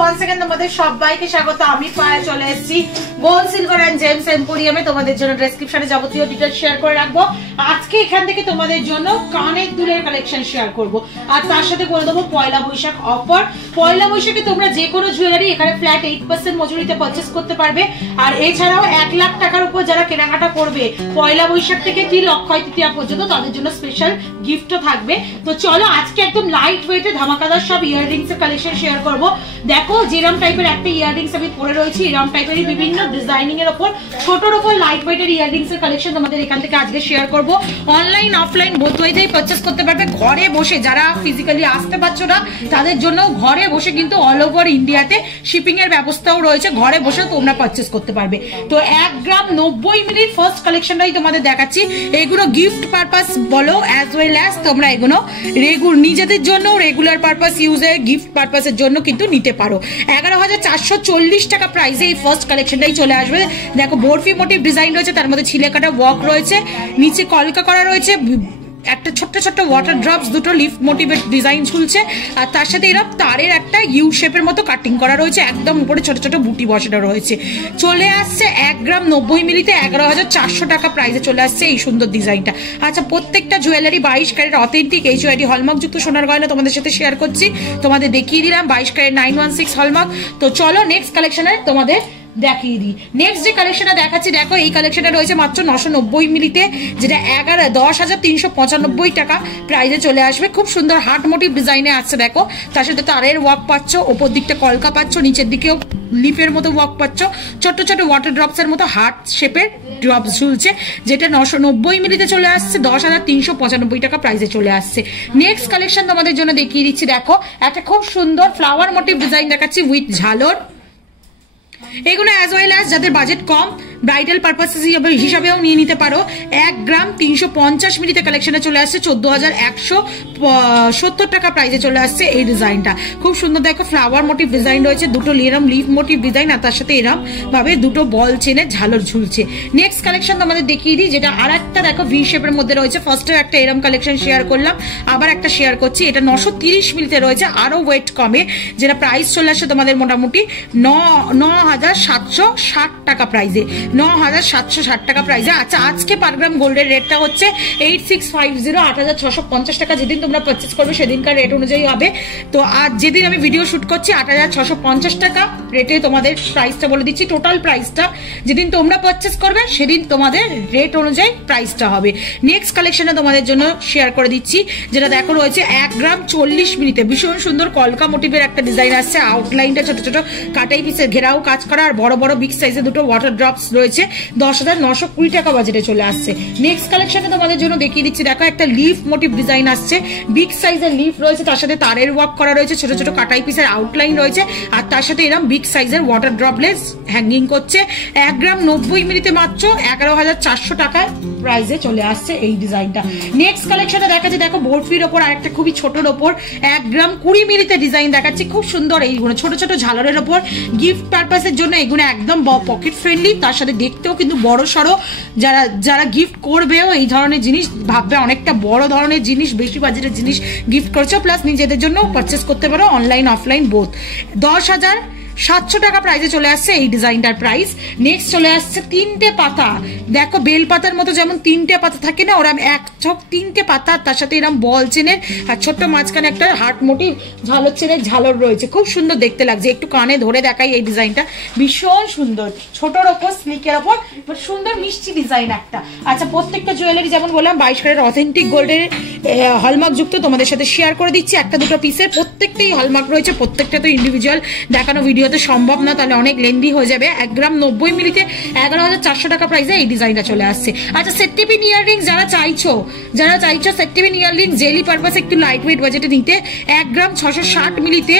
Once second তোমাদের সবাইকে স্বাগত। আমি পায়ে চলে এসেছি গোল্ড সিলভার এন্ড জেমস এম্পোরিয়ামে। তোমাদের জন্য ডেসক্রিপশনে যাবতীয় ডিটেইলস শেয়ার করে রাখবো। আজকে এখান থেকে তোমাদের জন্য কানের দুলের কালেকশন শেয়ার করব, আর তার সাথে করে দেবো পয়লা বৈশাখ অফার। পয়লা বৈশাখে তোমরা যে কোনো জুয়েলারি এখানে ফ্ল্যাট 8% মজুরিতে পারচেস করতে পারবে। আর এছাড়াও 1 লাখ টাকার উপর যারা কেনাকাটা করবে পয়লা বৈশাখ থেকে till অক্ষয় তৃতীয়া পর্যন্ত তাদের জন্য স্পেশাল গিফটও থাকবে। তো চলো আজকে একদম লাইট ওয়েটে ধামাকাদার সব ইয়াররিংস এর কালেকশন শেয়ার করব। দেখো যেরকম টাইপের একটা ইয়াররিংস আমি পরে রয়েছি, এরকম টাইপেরই বিভিন্ন ডিজাইনিং এর উপর ছোটর উপর লাইট ওয়েটের ইয়াররিংস এর কালেকশন তোমাদের এখান থেকে আজকে শেয়ার করব। অনলাইন অফলাইন বোথ ওয়েতেই পারচেস করতে পারবে। ঘরে বসে যারা ফিজিক্যালি আসতে পারছো না তাদের জন্য ঘরে বসে কিন্তু অল ওভার ইন্ডিয়াতে শিপিং এর ব্যবস্থাও রয়েছে, ঘরে বসে তোমরা পারচেস করতে পারবে। তো 1 গ্রাম 90 মিলির ফার্স্ট কালেকশনটাই তোমাদের দেখাচ্ছি। এগুলো গিফট পারপাস বলো অ্যাজ ওয়েল অ্যাজ তোমরা এগুলো নিজেদের জন্য রেগুলার পারপাস ইউজে গিফট পারপাসের জন্য কিন্তু নিতে পারো। 11,440 টাকা প্রাইসে এই ফার্স্ট কালেকশনটাই চলে আসবে। দেখো বরফি মোটিভ ডিজাইন রয়েছে, তার মধ্যে ছিলে কাটা ওয়ার্ক রয়েছে, নিচে কলকা করা রয়েছে, একটা ছোট্ট ছোট্ট ওয়াটার ড্রপস দুটো লিফ মোটিভের ডিজাইন ঝুলছে, আর তার সাথে এরকম তারের একটা ইউ শেপের মতো কাটিং করা রয়েছে, একদম উপরে ছোট ছোট বুটি বসানো রয়েছে। চলে আসছে 1 গ্রাম 90 মিলিতে 11,400 টাকা প্রাইসে চলে আসছে এই সুন্দর ডিজাইনটা। আচ্ছা, প্রত্যেকটা জুয়েলারি 22 ক্যারেট অথেন্টিক এইচওআইডি হলমার্কযুক্ত সোনার গয়না তোমাদের সাথে শেয়ার করছি। তোমাদের দেখিয়ে দিলাম 22 ক্যারেট 916 হলমার্ক। তো চলো নেক্সট কালেকশনে তোমাদের দেখিয়ে দিই। নেক্সট যে কালেকশনটা দেখাচ্ছি, দেখো এই কালেকশনটা রয়েছে মাত্র 990 মিলিতে, যেটা 10,395 টাকা প্রাইসে চলে আসবে। খুব সুন্দর হার্ট মোটিভ ডিজাইনে আসছে। দেখো তার সাথে তারের ওয়ার্ক পাচ্ছ, ওপর দিকটা কলকা পাচ্ছ, নিচের দিকেও লিফের মতো ওয়ার্ক পাচ্ছ, ছোট ছোট ওয়াটার ড্রপস এর মতো হার্ট শেপের ড্রপস ঝুলছে, যেটা 990 মিলিতে চলে আসছে 10,395 টাকা প্রাইসে চলে আসছে। নেক্সট কালেকশন তোমাদের জন্য দেখিয়ে দিচ্ছি। দেখো একটা খুব সুন্দর ফ্লাওয়ার মোটিভ ডিজাইন দেখাচ্ছি উইথ ঝালর। এগুলো অ্যাজ ওয়েল অ্যাজ যাদের বাজেট কম ব্রাইডাল পারপাস হিসাবেও নিয়ে নিতে পারো। 1 গ্রাম 350 মিলিতে কালেকশনে চলে আসছে 14,170 টাকা প্রাইসে চলে আসছে এই ডিজাইনটা। খুব সুন্দর দেখো ফ্লাওয়ার মোটিভ ডিজাইন রয়েছে, দুটো এরম লিফ মোটিভ ডিজাইন, আর তার সাথে এরম ভাবে দুটো বল চেনে ঝালর ঝুলছে। নেক্সট কালেকশন তোমাদের দেখিয়ে দিই, যেটা আর একটা দেখো ভি শেপের মধ্যে রয়েছে। ফার্স্টে একটা এরম কালেকশন শেয়ার করলাম, আবার একটা শেয়ার করছি। এটা 930 মিলিতে রয়েছে, আরো ওয়েট কমে, যেটা প্রাইস চলে আসছে তোমাদের মোটামুটি 9,760 টাকা প্রাইসে, 9,760 টাকা প্রাইসে। আচ্ছা, আজকে পার গ্রাম গোল্ডের রেটটা হচ্ছে 8650, 8,650 টাকা। যেদিন তোমরা পারচেস করবে সেদিনকার রেট অনুযায়ী হবে। তো আজ যেদিন আমি ভিডিও শুট করছি 8,650 টাকা রেটে তোমাদের প্রাইসটা বলে দিচ্ছি। টোটাল প্রাইসটা যেদিন তোমরা পারচেস করবে সেদিন তোমাদের রেট অনুযায়ী প্রাইসটা হবে। নেক্সট কালেকশনে তোমাদের জন্য শেয়ার করে দিচ্ছি, যেটা দেখো রয়েছে 1 গ্রাম 40 মিলিতে ভীষণ সুন্দর কলকা মোটিভের একটা ডিজাইন আসছে। আউটলাইনটা ছোট ছোট কাটাই পিসের ঘেরাও কাজ করা, আর বড় বড় বিগ সাইজে দুটো ওয়াটার ড্রপস রয়েছে। 10,920 টাকা বাজেটে চলে আসছে। নেক্সট কালেকশনে তোমাদের জন্য দেখিয়ে দিচ্ছি। দেখো একটা লিফ মোটিভ ডিজাইন আসছে, বিগ সাইজের লিফ রয়েছে, তার সাথে তারের ওয়ার্ক করা রয়েছে, ছোট ছোট কাটাই পিসের আউটলাইন রয়েছে, আর তার সাথে এরকম বিগ সাইজের ওয়াটার ড্রপলেস হ্যাঙ্গিং করছে। 1 গ্রাম 90 মিলিতে মাত্র 11,400 টাকায় প্রাইসে চলে আসছে এই ডিজাইনটা। নেক্সট কালেকশনে দেখাচ্ছি, দেখো বরফির ওপর আরেকটা খুবই ছোটর ওপর 1 গ্রাম 20 মিলিতে ডিজাইন দেখাচ্ছি। খুব সুন্দর এইগুলো ছোট ছোট ঝালরের ওপর গিফট পারপাসের জন্য এগুলো একদম পকেট ফ্রেন্ডলি, তার সাথে দেখতেও কিন্তু বড় সড়ো। যারা গিফট করবেও এই ধরনের জিনিস ভাববে অনেকটা বড় ধরনের জিনিস, বেশি বাজেটের জিনিস গিফট করছো, প্লাস নিজেদের জন্য পারচেস করতে পারো অনলাইন অফলাইন বোথ। 10,700 টাকা প্রাইসে চলে আসছে এই ডিজাইনটার প্রাইস। নেক্সট চলে আসছে 3টে পাতা। দেখো বেল পাতার মতো যেমন 3টে পাতা থাকে না, ওরা এক ছক 3টে পাতা, তার সাথে এরকম বল চেনের আর ছোট্ট মাঝখানে একটা হার্ট মোটিভ ঝালর চেনের ঝালর রয়েছে। খুব সুন্দর দেখতে লাগছে। একটু কানে ধরে দেখাই এই ডিজাইনটা, ভীষণ সুন্দর, ছোটর ওপর স্লিকের ওপর সুন্দর মিষ্টি ডিজাইন একটা। আচ্ছা, প্রত্যেকটা জুয়েলারি যেমন বললাম 22 ক্যারেট অথেন্টিক গোল্ডের হলমার্ক যুক্ত তোমাদের সাথে শেয়ার করে দিচ্ছি। একটা দুটো পিসের প্রত্যেকটাই হলমার্ক রয়েছে, প্রত্যেকটা তো ইন্ডিভিজুয়াল দেখানো ভিডিওতে সম্ভব না, তাহলে অনেক লেন্দি হয়ে যাবে। 1 গ্রাম 90 মিলিতে 11,400 টাকা প্রাইসে এই ডিজাইনটা চলে আসছে। আচ্ছা, সেট টিপিন ইয়াররিং যারা চাইছো সেট টিপিন ইয়াররিং জেলি পারপাস একটু লাইট ওয়েট বাজেটে নিতে 1 গ্রাম 660 মিলিতে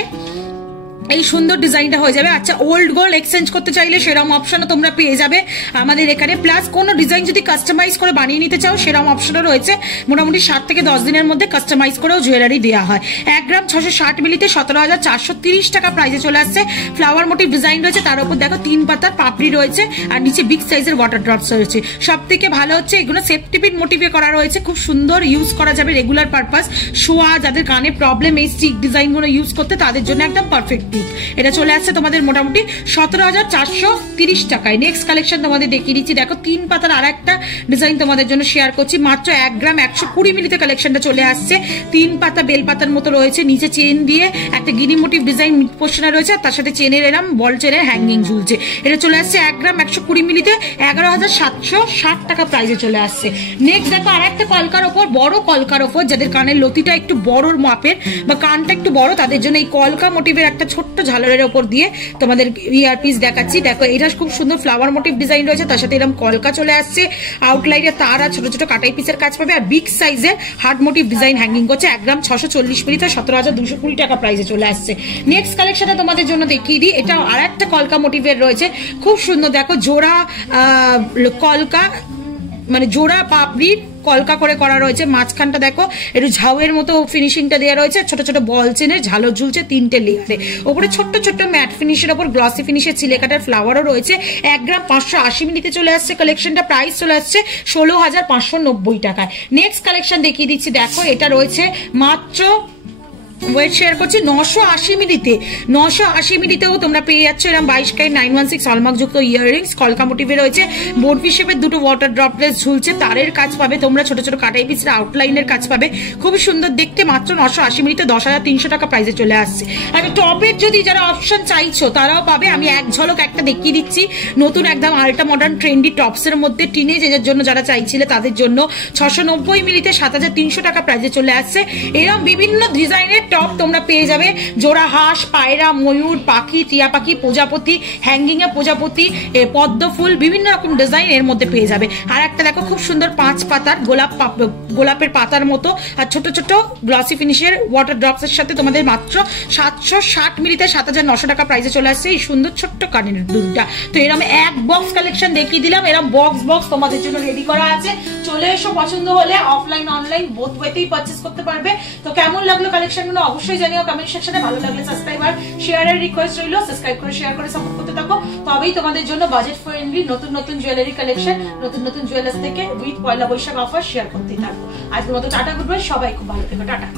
এই সুন্দর ডিজাইনটা হয়ে যাবে। আচ্ছা, ওল্ড গোল্ড এক্সচেঞ্জ করতে চাইলে সেরকম অপশনও তোমরা পেয়ে যাবে আমাদের এখানে, প্লাস কোনো ডিজাইন যদি কাস্টমাইজ করে বানিয়ে নিতে চাও সেরকম অপশনও রয়েছে। মোটামুটি 7 থেকে 10 দিনের মধ্যে কাস্টমাইজ করেও জুয়েলারি দেওয়া হয়। 1 গ্রাম 660 মিলিতে 17,430 টাকা প্রাইসে চলে আসছে। ফ্লাওয়ার মোটিভ ডিজাইন রয়েছে, তার উপর দেখো 3 পাতার পাপড়ি রয়েছে, আর নিচে বিগ সাইজের ওয়াটার ড্রপস রয়েছে। সব থেকে ভালো হচ্ছে এগুলো সেফটি পিন মোটিভে করা রয়েছে, খুব সুন্দর ইউজ করা যাবে রেগুলার পারপাস। শোয়া যাদের কানে প্রবলেম এই স্টিক ডিজাইনগুলো ইউজ করতে তাদের জন্য একদম পারফেক্ট ব্লুটুথ। এটা চলে আসছে তোমাদের মোটামুটি 17,430 টাকায়। নেক্সট কালেকশন তোমাদের দেখিয়ে দিচ্ছি, দেখো 3 পাতার আর একটা ডিজাইন তোমাদের জন্য শেয়ার করছি। মাত্র 1 গ্রাম 120 মিলিতে কালেকশনটা চলে আসছে। 3 পাতা বেল পাতার মতো রয়েছে, নিচে চেন দিয়ে একটা গিনি মোটিভ ডিজাইন মিড পোর্শনে রয়েছে, তার সাথে চেনের এরম বল চেনের হ্যাঙ্গিং ঝুলছে। এটা চলে আসছে 1 গ্রাম 120 মিলিতে 11,760 টাকা প্রাইসে চলে আসছে। নেক্সট দেখো আর একটা কলকার ওপর, বড় কলকার ওপর, যাদের কানের লতিটা একটু বড় মাপের বা কানটা একটু বড়, তাদের জন্য এই কলকা মোটিভের একটা ছোট্ট ঝালরের ওপর দিয়ে তোমাদের ইয়ারপিস দেখাচ্ছি। দেখো এটা খুব সুন্দর ফ্লাওয়ার মোটিভ ডিজাইন রয়েছে, তার সাথে এরকম কলকা চলে আসছে, আউটলাইনে তার আর ছোট ছোট কাটাই পিসের কাজ পাবে, আর বিগ সাইজের হার্ড মোটিভ ডিজাইন হ্যাঙ্গিং করছে। 1 গ্রাম 640 মিলিতে 17,220 টাকা প্রাইসে চলে আসছে। নেক্সট কালেকশনটা তোমাদের জন্য দেখিয়ে দিই, এটা আর একটা কলকা মোটিভের রয়েছে, খুব সুন্দর। দেখো জোড়া কলকা, মানে জোড়া পাপড়ির কলকা করে করা রয়েছে, মাঝখানটা দেখো একটু ঝাউয়ের মতো ফিনিশিংটা দেওয়া রয়েছে, ছোট ছোট বল চেনের ঝালর ঝুলছে 3টে লেয়ারে, ওপরে ছোট্ট ছোট্ট ম্যাট ফিনিশের ওপর গ্লসি ফিনিশের চিলে কাটার ফ্লাওয়ারও রয়েছে। 1 গ্রাম 580 মিলিতে চলে আসছে কালেকশনটা, প্রাইস চলে আসছে 16,590 টাকায়। নেক্সট কালেকশন দেখিয়ে দিচ্ছি, দেখো এটা রয়েছে মাত্র ওয়েট শেয়ার করছি 980 মিলিতে। 980 মিলিতেও তোমরা পেয়ে যাচ্ছ এরকম 22 ক্যারেট 916 হলমার্ক যুক্ত ইয়াররিংস, কলকা মোটিভে রয়েছে, বোর্ডপি শেপের দুটো ওয়াটার ড্রপলেস ঝুলছে, তারের কাজ পাবে তোমরা, ছোট ছোট কাটাই পিসের আউটলাইনের কাজ পাবে, খুবই সুন্দর দেখতে। মাত্র 980 মিলিতে 10,300 টাকা প্রাইসে চলে আসছে। আর টপের যদি যারা অপশন চাইছো তারাও পাবে, আমি এক ঝলক একটা দেখিয়ে দিচ্ছি, নতুন একদম আল্ট্রা মডার্ন ট্রেন্ডি টপসের মধ্যে টিনেজ এজের জন্য যারা চাইছিলে তাদের জন্য 690 মিলিতে 7,300 টাকা প্রাইসে চলে আসছে। এরকম বিভিন্ন ডিজাইনের টপ তোমরা পেয়ে যাবে, জোড়া হাঁস, পায়রা, ময়ূর, পাখি, টিয়া পাখি, প্রজাপতি, হ্যাঙ্গিং এ প্রজাপতি, পদ্ম ফুল, বিভিন্ন রকম ডিজাইন এর মধ্যে পেয়ে যাবে। আর একটা দেখো খুব সুন্দর 5 পাতার গোলাপের পাতার মতো আর ছোট ছোট গ্লসি ফিনিশের ওয়াটার ড্রপস এর সাথে তোমাদের মাত্র 760 মিলিতে 7,900 টাকা প্রাইসে চলে আসছে এই সুন্দর ছোট্ট কানের দুলটা। তো এরকম এক বক্স কালেকশন দেখিয়ে দিলাম, এরকম বক্স তোমাদের জন্য রেডি করা আছে, চলে এসো, পছন্দ হলে অফলাইন অনলাইন বোথ ওয়েতেই পারচেজ করতে পারবে। তো কেমন লাগলো কালেকশনগুলো অবশ্যই জানিও কমেন্ট সেকশনে, ভালো লাগলে সাবস্ক্রাইব আর শেয়ারের রিকোয়েস্ট রইলো, সাবস্ক্রাইব করে শেয়ার করে সাপোর্ট করতে থাকো, তবেই তোমাদের জন্য বাজেট ফ্রেন্ডলি নতুন নতুন জুয়েলারি কালেকশন নতুন নতুন জুয়েলার্স থেকে with Poila Boishakh offer share করতেই থাকবো। আজকের মতো টাটা, গুড বাই, সবাই খুব ভালো থেকো, টাটা।